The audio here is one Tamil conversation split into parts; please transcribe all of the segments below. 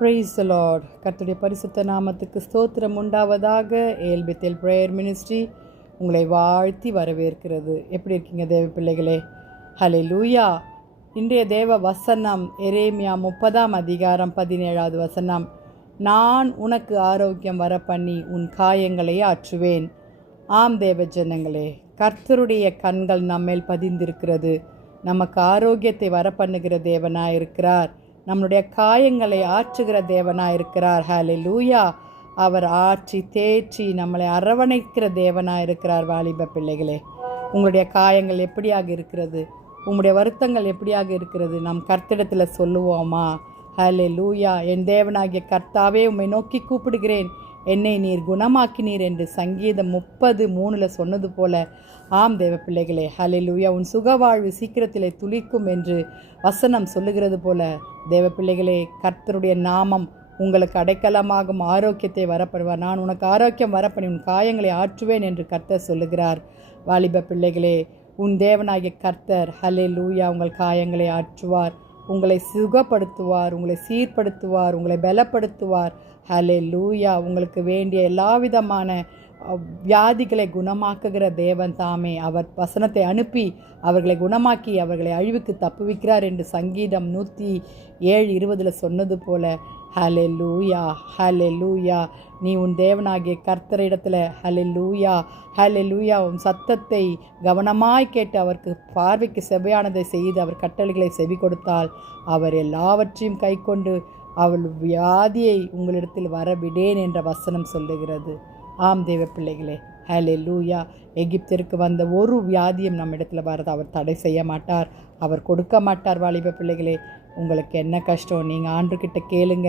Praise the Lord. கர்த்தருடைய பரிசுத்த நாமத்துக்கு ஸ்தோத்திரம் உண்டாவதாக. ஏல்பெத்தேல் பிரேயர் மினிஸ்ட்ரி உங்களை வாழ்த்தி வரவேற்கிறது. எப்படி இருக்கீங்க தேவ பிள்ளைகளே? ஹல்லேலூயா. இன்றைய தேவ வசனம் எரேமியா 30:17 வசனம். நான் உனக்கு ஆரோக்கியம் வர பண்ணி உன் காயங்களை ஆற்றுவேன். ஆம் தேவ ஜனங்களே, கர்த்தருடைய கண்கள் நம்மேல் பதிந்திருக்கிறது. நமக்கு ஆரோக்கியத்தை வர பண்ணுகிற தேவனாயிருக்கிறார். நம்முடைய காயங்களை ஆற்றுகிற தேவனாயிருக்கிறார். ஹல்லேலூயா. அவர் ஆற்றி தேற்றி நம்மளை அரவணைக்கிற தேவனாயிருக்கிறார். வாலிப பிள்ளைகளே, உங்களுடைய காயங்கள் எப்படியாக இருக்கிறது? உங்களுடைய வருத்தங்கள் எப்படியாக இருக்கிறது? நாம் கர்த்தரிடத்தில் சொல்லுவோமா? ஹல்லேலூயா. என் தேவனாகிய கர்த்தாவே, உம்மை நோக்கி கூப்பிடுகிறேன், என்னை நீர் குணமாக்கினீர் என்று சங்கீதம் 30:3 சொன்னது போல. ஆம் தேவ பிள்ளைகளே, ஹல்லேலூயா. உன் சுகவாழ்வு சீக்கிரத்திலே துளிக்கும் என்று வசனம் சொல்லுகிறது போல தேவ பிள்ளைகளே, கர்த்தருடைய நாமம் உங்களுக்கு அடைக்கலமாகும் ஆரோக்கியத்தை வரப்படுவார். நான் உனக்கு ஆரோக்கியம் வரப்பண்ணி உன் காயங்களை ஆற்றுவேன் என்று கர்த்தர் சொல்லுகிறார். வாலிப பிள்ளைகளே, உன் தேவனாகிய கர்த்தர் ஹல்லேலூயா உங்கள் காயங்களை ஆற்றுவார், உங்களை சுகப்படுத்துவார், உங்களை சீர்படுத்துவார், உங்களை பலப்படுத்துவார். ஹல்லேலூயா. உங்களுக்கு வேண்டிய எல்லா விதமான வியாதிகளை குணமாக்குகிற தேவன் தாமே. அவர் வசனத்தை அனுப்பி அவர்களை குணமாக்கி அவர்களை அழிவுக்கு தப்புவிக்கிறார் என்று சங்கீதம் 107:20 சொன்னது போல. ஹல்லேலூயா, ஹல்லேலூயா. நீ உன் தேவனாகிய கர்த்தரிடத்தில் ஹல்லேலூயா, ஹல்லேலூயா உன் சத்தத்தை கவனமாய் கேட்டு அவருக்கு பார்வைக்கு செவையானதை செய்து அவர் கட்டளைகளை செவி கொடுத்தால் அவர் எல்லாவற்றையும் கை கொண்டு அவள் வியாதியை உங்களிடத்தில் வரவிடேன் என்ற வசனம் சொல்லுகிறது. ஆம் தேவ பிள்ளைகளே, ஹல்லேலூயா. எகிப்திற்கு வந்த ஒரு வியாதியும் நம்ம இடத்துல வரது அவர் தடை செய்ய மாட்டார், அவர் கொடுக்க மாட்டார். வாலிப பிள்ளைகளே, உங்களுக்கு என்ன கஷ்டம்? நீங்கள் ஆண்டுக்கிட்ட கேளுங்க,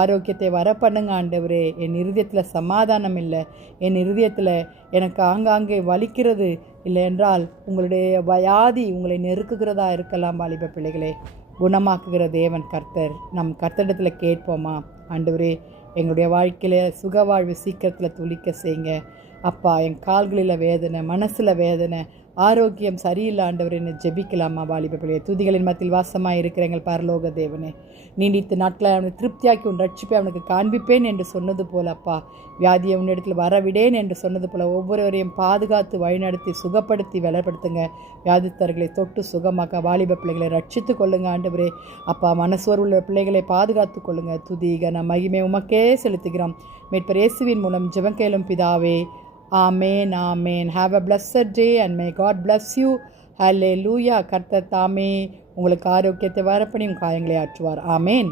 ஆரோக்கியத்தை வர பண்ணுங்க. ஆண்டவரே, என் இருதயத்தில் சமாதானம் இல்லை, என் இருதயத்தில் எனக்கு ஆங்காங்கே வலிக்கிறது இல்லை என்றால் உங்களுடைய வியாதி உங்களை நெருக்குகிறதா இருக்கலாம். வாலிப பிள்ளைகளே, குணமாக்குகிற தேவன் கர்த்தர். நம் கர்த்தரிடத்தில் கேட்போமா? ஆண்டவரே, எங்களுடைய வாழ்க்கையில் சுகவாழ்வு சீக்கிரத்தில் துளிக்க செய்யுங்க அப்பா. என் கால்களில் வேதனை, மனசில் வேதனை, ஆரோக்கியம் சரியில்லை ஆண்டவரேன்னு ஜெபிக்கலாமா? வாலிப பிள்ளையை துதிகளின் மத்தியில் வாசமாக இருக்கிற எங்கள் பரலோக தேவனே, நீடித்த நாட்களை அவனை திருப்தியாக்கி உன் ரட்சிப்பை அவனுக்கு காண்பிப்பேன் என்று சொன்னது போல அப்பா, வியாதியை உன்னிடத்தில் வரவிடேன் என்று சொன்னது போல ஒவ்வொருவரையும் பாதுகாத்து வழிநடத்தி சுகப்படுத்தி பலப்படுத்துங்க. வியாதித்தர்களை தொட்டு சுகமாக்க வாலிப பிள்ளைகளை ரட்சித்து கொள்ளுங்க ஆண்டவரே. அப்பா, மனசோர்வுள்ள பிள்ளைகளை பாதுகாத்து கொள்ளுங்க. துதி கன மகிமை உமக்கே செலுத்துகிறோம். மீட்பர் இயேசுவின் மூலம் ஜெபம் கேளும் பிதாவே. ஆமேன், ஆமேன். Have a blessed day and may God bless you. Hallelujah. கர்த்தர் தாமே உங்களுக்கு ஆரோக்கியத்தை வரப்பண்ணி உங்கள் காயங்களை ஆற்றுவார். ஆமேன்.